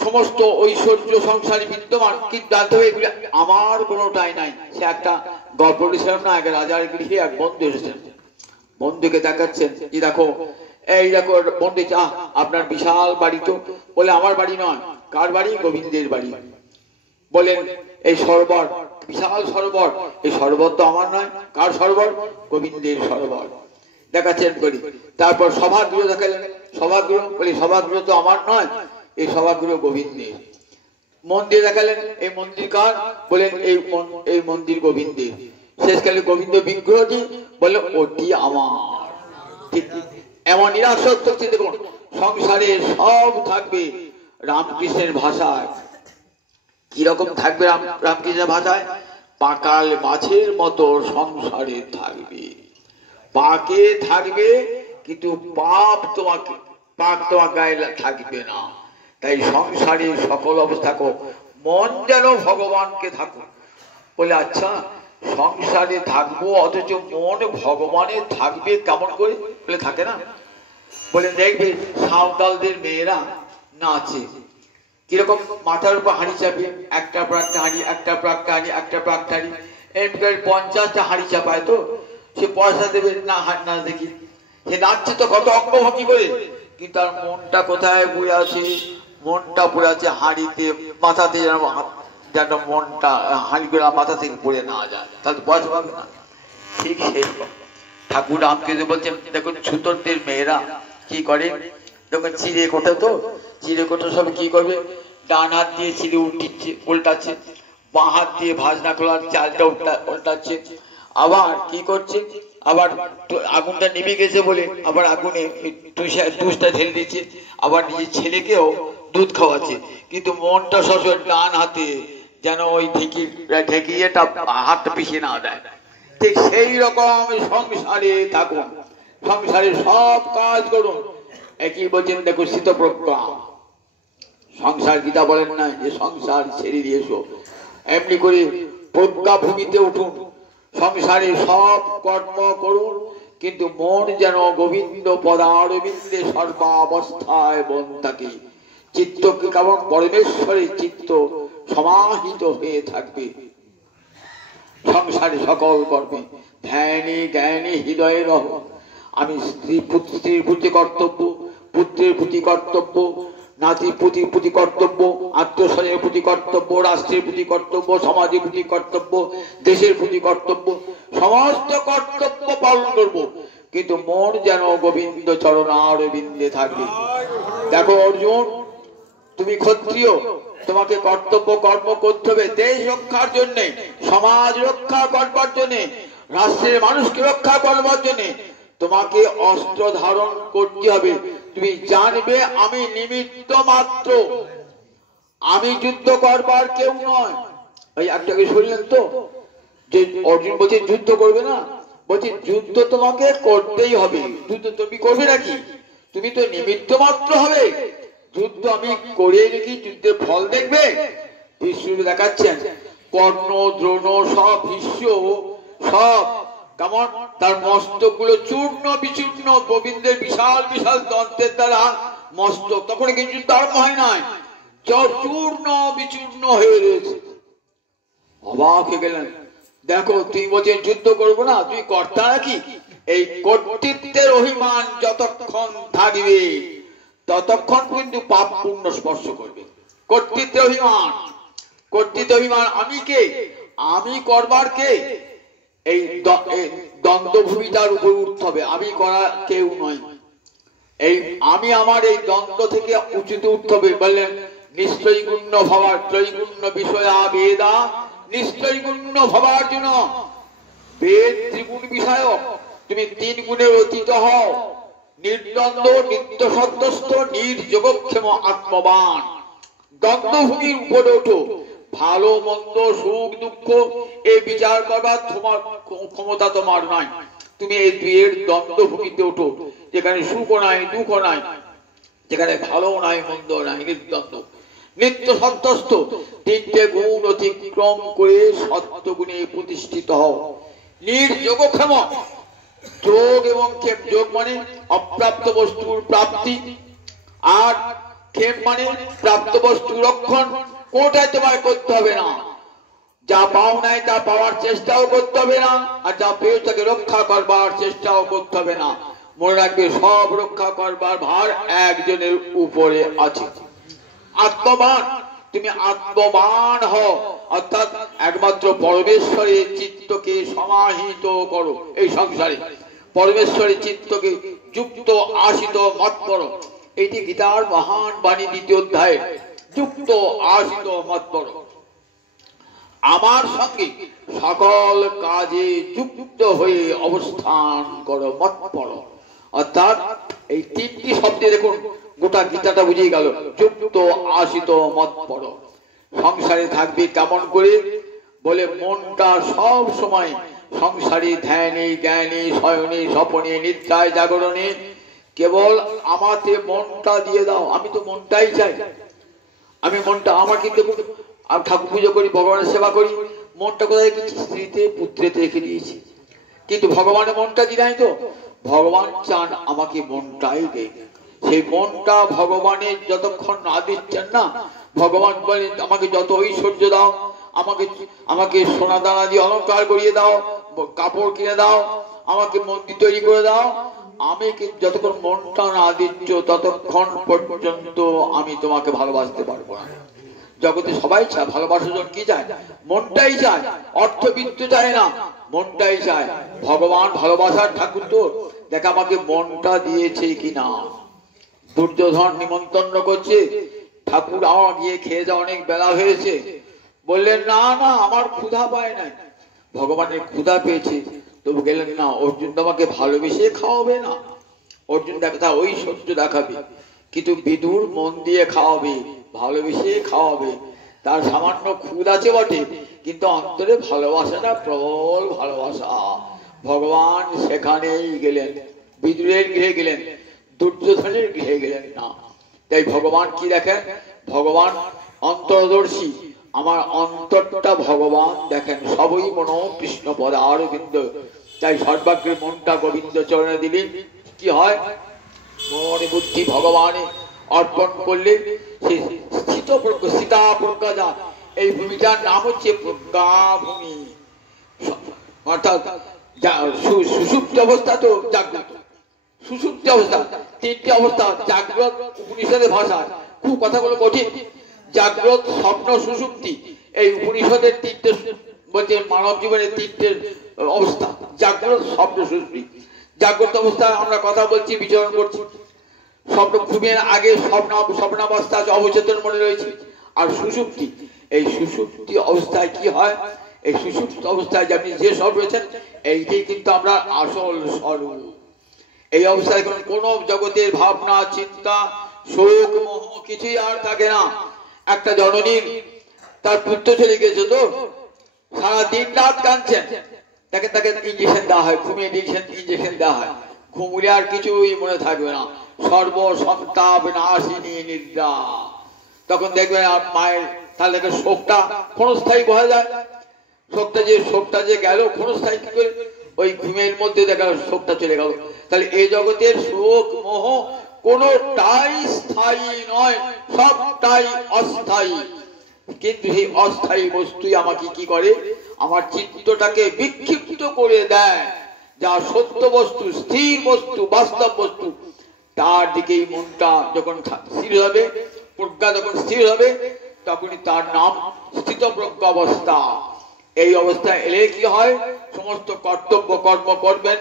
সমস্ত ঐশ্বর্য সংসারে বিদ্যমান কিন্তু জানতে হবে এগুলি আমার কোনোটাই নাই। সে একটা গল্প বলেছিলাম না, এক রাজার গৃহে এক বন্ধু এসেছেন, বন্ধুকে দেখাচ্ছেন যে দেখো এই দেখো বন্ধু চা আপনার বিশাল বাড়ি। তো বলে আমার বাড়ি নয়। কার বাড়ি? গোবিন্দের বাড়ি। বলেন এই সরোবর বিশাল সরোবর, এই সরোবর তো আমার নয়। কার সরোবর? গোবিন্দের সরোবর। দেখাচ্ছেন করি। তারপর সভাগৃহ দেখালেন, সভাগৃহ বলে সভাগৃহ তো আমার নয়, এই সভাগৃহ গোবিন্দের। মন্দির দেখালেন, এই মন্দির কার? বলেন এই মন্দির গোবিন্দের। শেষকালে গোবিন্দ বিগ্রহটি বলে ওটি আমার। ঠিক এমন নিরাসক্ত দেখুন সংসারে সব থাকবে রামকৃষ্ণের ভাষায়। কিরকম থাকবে রামকৃষ্ণের ভাষায়? পাকাল মাছের মতো সংসারে থাকবে, পাকে থাকবে কিন্তু পাপ তোমার গায়ে থাকবে না। তাই সংসারে সকল অবস্থা মন যেন ভগবানকে থাকো। বলে আচ্ছা সংসারে থাকবো অথচ মন ভগবানের থাকবে কেমন করে? বলে থাকে না। বলে দেখবে সাঁওতালদের মেয়েরা নাচে কিরকম, মাথার উপর হাঁড়ি চাপিয়ে একটা পর একটা হাঁড়ি, একটা পর একটা হাঁড়ি, একটা পর একটা হাঁড়ি, এমনি 50টা হাঁড়ি চাপায়। তো সে পয়সা দেবে না, হাঁড়ি না দেখি সে নাচছে তো কত অঙ্গভঙ্গি করে, কিন্তু তার মনটা কোথায় বয়ে আছে? মনটা পড়ে আছে হাঁড়িতে, মাথাতে যেন মনটা হাঁড়িগুলো মাথা থেকে পড়ে না যায়, তাহলে পয়সা পাবে না। ঠিক সেই ঠাকুর রামকৃষ্ণ বলছেন দেখুন ছুতরদের মেয়েরা কি করে, দেখুন চিড়ে কোটে, তো চিড়ে কোটে সব কি করবে? ডান হাত দিয়ে চিড়ে উল্টাচ্ছে, বাঁ হাত দিয়ে ভাজনা খোলার চালটা উল্টাচ্ছে, আবার কি করছে, আবার আগুনটা নিভে গেছে বলে আবার আগুনে দুধটা ঢেলে দিচ্ছে, আবার নিজের ছেলেকেও দুধ খাওয়াচ্ছে, কিন্তু মনটা সবসময় যেন ওই ঢেকিয়েটা হাত পিছিয়ে না দেয়। ঠিক সেই রকম সংসারে থাকুন, সংসারে সব কাজ করুন। একই বলছেন দেখো শীতপ্রজ্ঞা, সংসার গীতা বলেন না যে সংসার ছেড়ে দিয়েছো, এমনি করে প্রজ্ঞা ভূমিতে উঠুন, সংসারে সব কর্ম করুন, কিন্তু মন যেন গোবিন্দ পদারবিন্দে সর্বাবস্থায় মন থাকে। চিত্ত কি কেমন পরমেশ্বরের চিত্ত সমাহিত হয়ে থাকবে। সংসারে সকল কর্মে ধ্যানে জ্ঞানে হৃদয়ে রহ। আমি স্ত্রীর প্রতি কর্তব্য, পুত্রের প্রতি কর্তব্য, নাতির প্রতি কর্তব্য, আত্মীয়স্বজনের প্রতি কর্তব্য, রাষ্ট্রের প্রতি কর্তব্য, সমাজের প্রতি কর্তব্য, দেশের প্রতি কর্তব্য, সমস্ত কর্তব্য পালন করব, কিন্তু মন যেন গোবিন্দ চরণারবিন্দে থাকবে। দেখো অর্জুন, তুমি ক্ষত্রিয়, তোমাকে কর্তব্য কর্ম করতে হবে দেশ রক্ষার জন্য, সমাজ রক্ষা করবার জন্য, রাষ্ট্রের মানুষকে রক্ষা করবার জন্য তোমাকে অস্ত্র ধারণ করতে হবে। তুমি জানবে আমি নিমিত্ত মাত্র, আমি যুদ্ধ করবার কেউ নয়। ওই একটাকে শুনলেন তো যে অর্জুন বলছে যুদ্ধ করবে না, বলছে যুদ্ধ তোমাকে করতেই হবে। যুদ্ধ তুমি করবে নাকি? তুমি তো নিমিত্ত মাত্র হবে। যুদ্ধ আমি করে নাকি যুদ্ধের ফল দেখবে? বিষ্ণু দেখাচ্ছেন কর্ণ দ্রোণ সব ভীষ্ম সব কেমন তার মস্তক গুলো চূর্ণ বিচূর্ণ, গোবিন্দের বিশাল বিশাল দন্তের দ্বারা মস্তক তখন কিন্তু ধর্ম হয় নাই, চূর্ণ বিচূর্ণ হয়ে রয়েছে। অবাক হয়ে গেলেন। দেখো তুই বলছেন যুদ্ধ করবো না, তুই কর্তা নাকি? এই কর্তৃত্বের অভিমান যতক্ষণ থাকবে ততক্ষণ কিন্তু পাপ পূর্ণ স্পর্শ করবে। কর্তৃত্বের অভিমান, কর্তৃত্বের অভিমান আমি কে, আমি করবার কে, এই দ্বন্দ্বভূমিটার উপর উঠতে হবে। আমি করা কেউ নয়, এই আমি আমার এই দ্বন্দ্ব থেকে উঁচুতে উঠতে হবে। বললেন নিশ্চয়ই গুণ্য ভবার ত্রৈগুণ্য বিষয়া বেদা, নিশ্চয়ই গুণ্য ভবার জন্য বেদ ত্রিগুণ বিষয়ক। তুমি তিন গুণের অতীত হও, নির্দ্বন্দ্ব নিত্য সত্যস্থ নির্যোগক্ষেম আত্মবান। দ্বন্দ্বভূমির উপরে ওঠো, ভালো মন্দ সুখ দুঃখ এই বিচার করবার তোমার ক্ষমতা তোমার নাই। তুমি এই দুইয়ের দ্বন্দ্বভূমিতে ওঠো, যেখানে সুখ নাই দুঃখ নাই, যেখানে ভালো নাই মন্দ নাই, নির্দ্বন্দ্ব নিত্য সত্যস্থ। তিনটে গুণ অতিক্রম করে সত্য গুণে প্রতিষ্ঠিত হও। নির্যোগক্ষেম, যোগ এবং ক্ষেম, যোগ মানে অপ্রাপ্ত বস্তুর প্রাপ্তি, আর ক্ষেম মানে প্রাপ্ত বস্তুর রক্ষণ। কোটায় তোমায় করতে হবে না, যা পাও নাই তা পাওয়ার চেষ্টাও করতে হবে না, আর যা পেয়েছ তাকে রক্ষা করবার চেষ্টাও করতে হবে না। মনে রাখবে সব রক্ষা করবার ভার একজনের উপরে আছে, আত্মবান। তুমি আত্মবান হও, অর্থাৎ একমাত্র পরমেশ্বরের চিত্তকে সমাহিত করো। এই সংসারে পরমেশ্বরের চিত্তকে যুক্ত আশিত মত করো। এটি গীতার মহান বাণী, দ্বিতীয় অধ্যায়ে যুক্ত আশিত মত করো। আমার সঙ্গে সকল কাজে যুক্ত হয়ে অবস্থান করো, মত পড়ো। অর্থাৎ এই তিনটি শব্দে দেখুন গোটা গীতাটা বুঝিয়ে গেল। যুক্ত আশিত মত পড়ো। সংসারে থাকবে কেমন করে? বলে মনটা সব সময় সংসারে ধ্যানে জ্ঞানে শয়নে স্বপনে নিদ্রায় জাগরণে কেবল আমাতে মনটা দিয়ে দাও। আমি তো মনটাই চাই, আমি মনটা আমার, কিন্তু আমি ঠাকুর পুজো করি, ভগবানের সেবা করি, মনটা কোথায় রেখেছি? স্ত্রীতে পুত্রেতে রেখে দিয়েছি, কিন্তু ভগবানের মনটা দি নাই তো। ভগবান চান আমাকে মনটাই দেয়। সেই মনটা ভগবানের যতক্ষণ না দিচ্ছেন না, ভগবান বলেন আমাকে যত ঐশ্বর্য দাও, আমাকে সোনা দানা দিয়ে অলঙ্কার করিয়ে দাও, কাপড় কিনে দাও, আমাকে মন্দির তৈরি করে দাও, আমি যতক্ষণ মনটা না দিচ্ছ ততক্ষণ পর্যন্ত আমি তোমাকে ভালোবাসতে পারবো না। জগতে সবাই চায়, ভালোবাসার জন্য কি চায়? মনটাই চায়, অর্থবিত্ত চায় না, মনটাই চায়। ভগবান ভালোবাসার ঠাকুর তো, দেখ আমাকে মনটা দিয়েছে কিনা। দুর্যোধন নিমন্ত্রণ করছে, ঠাকুর আমার গিয়ে খেয়ে যাও, অনেক বেলা হয়েছে। বললেন না না, আমার ক্ষুধা পায় নাই। ভগবানের ক্ষুধা পেয়েছে, তবু গেলেন না। অর্জুন তোমাকে ভালোবেসে খাওয়াবে না, অর্জুন দেখা ওই সহ্য দেখাবে, কিন্তু বিদুর মন দিয়ে খাওয়াবে, ভালোবেসে খাওয়াবে। তার সামান্য খুদ আছে বটে, কিন্তু অন্তরে ভালোবাসাটা প্রবল ভালোবাসা। ভগবান সেখানেই গেলেন, বিদুরের গৃহে গেলেন, দুর্যোধনের গৃহে গেলেন না। তাই ভগবান কি দেখেন? ভগবান অন্তর্দর্শী, আমার অন্তরটা ভগবান দেখেন। সবই মনো কৃষ্ণ পদারবিন্দ। তাই সর্বাগ্রে মনটা গোবিন্দ চরণে দিলে কি হয়? মন বুদ্ধি ভগবানে অর্পণ করলে সে স্থিত প্রজ্ঞা, সীতা প্রজ্ঞা যা, এই ভূমিটার নাম হচ্ছে প্রজ্ঞা ভূমি। অর্থাৎ সুষুপ্ত অবস্থা তো জাগ্রত, সুষুপ্ত অবস্থা, তিনটি অবস্থা জাগ্রত উপনিষদের ভাষা, খুব কথাগুলো কঠিন। জাগ্রত, স্বপ্ন, সুষুপ্তি, এই উপনিষদের তিনটে বলছে মানব জীবনের তিনটে অবস্থা, জাগ্রত, স্বপ্ন, সুষুপ্তি। জাগ্রত অবস্থায় আমরা কথা বলছি, বিচরণ করছি। স্বপ্ন ঘুমের আগে স্বপ্নাবস্থা আছে, অবচেতন মনে রয়েছে। আর সুষুপ্তি, এই সুষুপ্তি অবস্থায় কি হয়? এই সুষুপ্ত অবস্থায় আপনি যে সব রয়েছেন, এইটাই কিন্তু আমরা আসল স্বরূপ। এই অবস্থায় কোন জগতের ভাবনা, চিন্তা, শোক, মোহ কিছুই আর থাকে না। একটা জননীর তার পুত্র চলে গেছে, তো সারা দিন রাত কাঁদছেন, তাকে ইঞ্জেকশন দেওয়া হয়, ঘুমিয়ে ইঞ্জেকশন দেওয়া হয়, ঘুমলে আর কিছুই মনে থাকবে না, সর্ব সন্তাপ নাশিনী নিদ্রা। তখন দেখবেন আর মায়ের তাহলে শোকটা ক্ষণস্থায়ী বোঝা যায়। শোকটা যে গেল ক্ষণস্থায়ী কি করে? ওই ঘুমের মধ্যে দেখা শোকটা চলে গেল। তাহলে এই জগতের শোক মোহ কোনটাই স্থায়ী নয়, সবটাই অস্থায়ী। কিন্তু সেই অস্থায়ী বস্তুই আমাকে কি করে? আমার চিত্তটাকে বিক্ষিপ্ত করে দেয়। যা সত্য বস্তু, স্থির বস্তু, বাস্তব বস্তু, তার দিকেই মনটা যখন স্থির হবে, প্রজ্ঞা যখন স্থির হবে, তখনই তার নাম স্থিত প্রজ্ঞা অবস্থা। এই অবস্থায় এলে কি হয়? সমস্ত কর্তব্য কর্ম করবেন,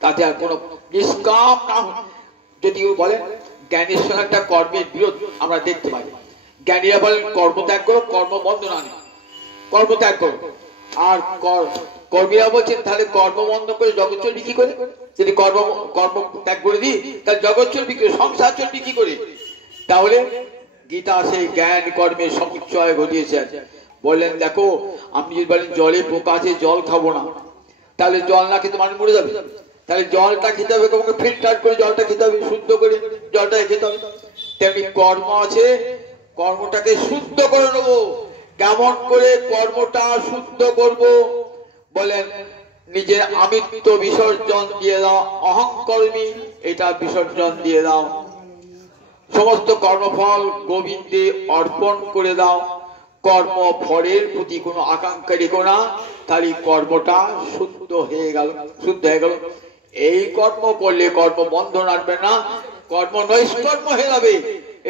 তাতে আর কোন নিষ্কাম না। যদিও বলেন জ্ঞানের সঙ্গে একটা কর্মের বিরোধ আমরা দেখতে পাই। জ্ঞানীরা বলেন কর্ম ত্যাগ করো, কর্ম বন্ধ না, কর্ম ত্যাগ করো। আর কর্মীরা বলছেন তাহলে কর্ম বন্ধ করে জগৎ চলবি কি করে? যদি কর্ম ত্যাগ করে দিই, তাহলে জগৎ চলবি কি করে, সংসার চলবি কি করে? তাহলে গীতা সেই জ্ঞান কর্মের সমুচ্চয় ঘটিয়েছে। বললেন দেখো, আপনি যদি বলেন জলে পোকা আছে, জল খাবো না, তাহলে জল না খেতে মানুষ মরে যাবে। তাহলে জলটা খেতে হবে, তোমাকে ফিল্টার করে জলটা খেতে হবে, শুদ্ধ করে জলটা খেতে হবে। তেমনি কর্ম আছে, কর্মটাকে শুদ্ধ করে নেবো। কেমন করে কর্মটা শুদ্ধ করব? বলেন নিজের আমিত্ব বিসর্জন দিয়ে দাও, অহংকর্মী এটা বিসর্জন দিয়ে দাও, সমস্ত কর্মফল গোবিন্দে অর্পণ করে দাও। কর্ম ফলের প্রতি কোনো আকাঙ্ক্ষা রেখো না, তাহলে কর্মটা শুদ্ধ হয়ে গেল, শুদ্ধ হয়ে গেল। এই কর্ম করলে কর্ম বন্ধন আসবে না, কর্ম নৈষ্কর্ম হয়ে যাবে,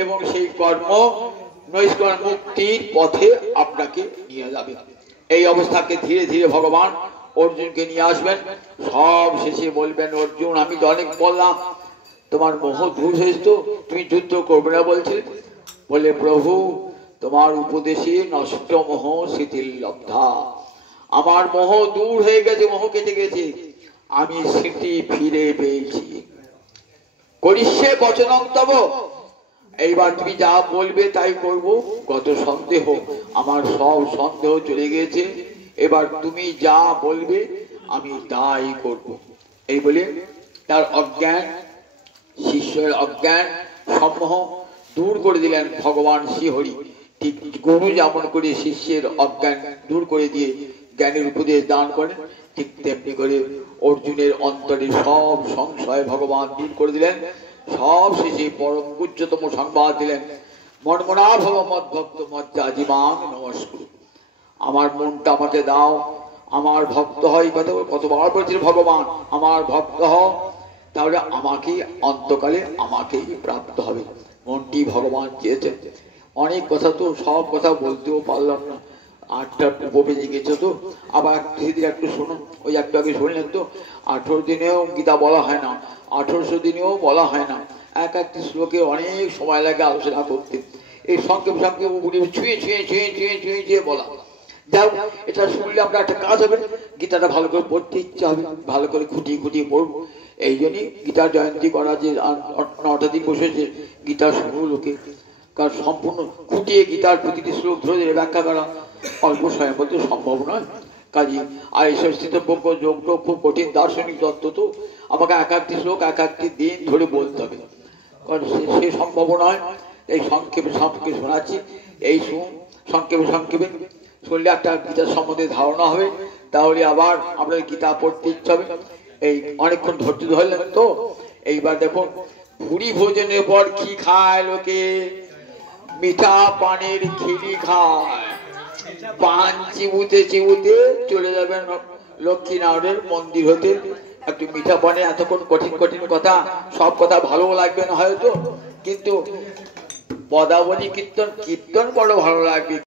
এবং সেই কর্ম নৈষ্কর্ম মুক্তির পথে আপনাকে নিয়ে যাবে। এই অবস্থাকে ধীরে ধীরে ভগবান অর্জুনকে নিয়ে আসবেন। সব শেষে বলবেন, অর্জুন আমি তো অনেক বললাম, তোমার মোহ দূর হয়েছে তো, তুমি যুদ্ধ করবে না বলছিলে। বলে প্রভু তোমার উপদেশে নষ্ট মোহ শিথিল লব্ধা। আমার মোহ দূর হয়ে গেছে, মোহ কেটে গেছে, আমি স্মৃতি ফিরে পেয়েছি। করিষ্যে বচনং তব, এইবার তুমি যা বলবে তাই করব। গত সন্দেহ, আমার সব সন্দেহ চলে গেছে, এবার তুমি যা বলবে আমি তাই করব। এই বলে তার অজ্ঞান, শিষ্যের অজ্ঞান সমূহ দূর করে দিলেন ভগবান শ্রীহরি। ঠিক গুরু যেমন করে শিষ্যের অজ্ঞান দূর করে দিয়ে জ্ঞানের উপদেশ দান করেন, ঠিক তেমনি করে অর্জুনের অন্তরে সব সংশয় ভগবান দূর করে দিলেন। সব শেষে পরম উচ্চতম সংবাদ দিলেন, মনমনা ভব মদ ভক্ত মজ্জা জীবাং নমস্কার। আমার মনটা আমাকে দাও, আমার ভক্ত হয়। কতবার বলছিল ভগবান, আমার ভক্ত হও, তাহলে আমাকে অন্তকালে আমাকেই প্রাপ্ত হবে। মনটি ভগবান চেয়েছেন। অনেক কথা তো সব কথা বলতেও পারলাম না, 8টা বেজে গেছে তো। আবার ধীরে ধীরে একটু শুনুন, ওই একটু আগে শুনলেন তো 18 দিনেও গীতা বলা হয় না, 1800 দিনেও বলা হয় না। এক একটি শ্লোকে অনেক সময় লাগে আলোচনা করতে। এই সংক্ষেপ সংক্ষেপ ছুঁয়ে ছুঁয়ে ছুঁয়ে ছুঁয়ে ছুঁয়ে ছুঁয়ে বলা। যাও, এটা শুনলে আমরা একটা কাজ হবে, গীতাটা ভালো করে পড়তে ইচ্ছা হবে, ভালো করে খুঁটিয়ে খুঁটিয়ে পড়বো। এই জন্যই গীতার জয়ন্তী করা, যে 9টা দিন বসেছে গীতা শুরু লোকে। কারণ সম্পূর্ণ খুঁটিয়ে গীতার প্রতিটি শ্লোক ধরে ধরে ব্যাখ্যা করা অল্প সময়ের মধ্যে সম্ভব নয়। কাজী আর এইসব স্থিতপজ্ঞ যোগটা খুব কঠিন দার্শনিক তত্ত্ব, তো আমাকে এক একটি শ্লোক এক একটি দিন ধরে বলতে হবে, কারণ সে সম্ভব নয়। এই সংক্ষেপে সংক্ষেপে শোনাচ্ছি, এই সংক্ষেপে সংক্ষেপে শুনলে একটা গীতার সম্বন্ধে ধারণা হবে, তাহলে আবার আমরা গীতা পড়তে ইচ্ছে হবে। এই অনেকক্ষণ ধৈর্য ধরলেন তো, এইবার দেখুন ভুরি ভোজনের পর কি খায় লোকে? মিঠা পানের খিলি খায়। পান চিবুতে চিবুতে চলে যাবেন লক্ষ্মীনারায়ণের মন্দির হতে। একটু মিঠা পানে এতক্ষণ কঠিন কঠিন কথা, সব কথা ভালো লাগবে না হয়তো, কিন্তু পদাবলী কীর্তন কীর্তন বড় ভালো লাগবে।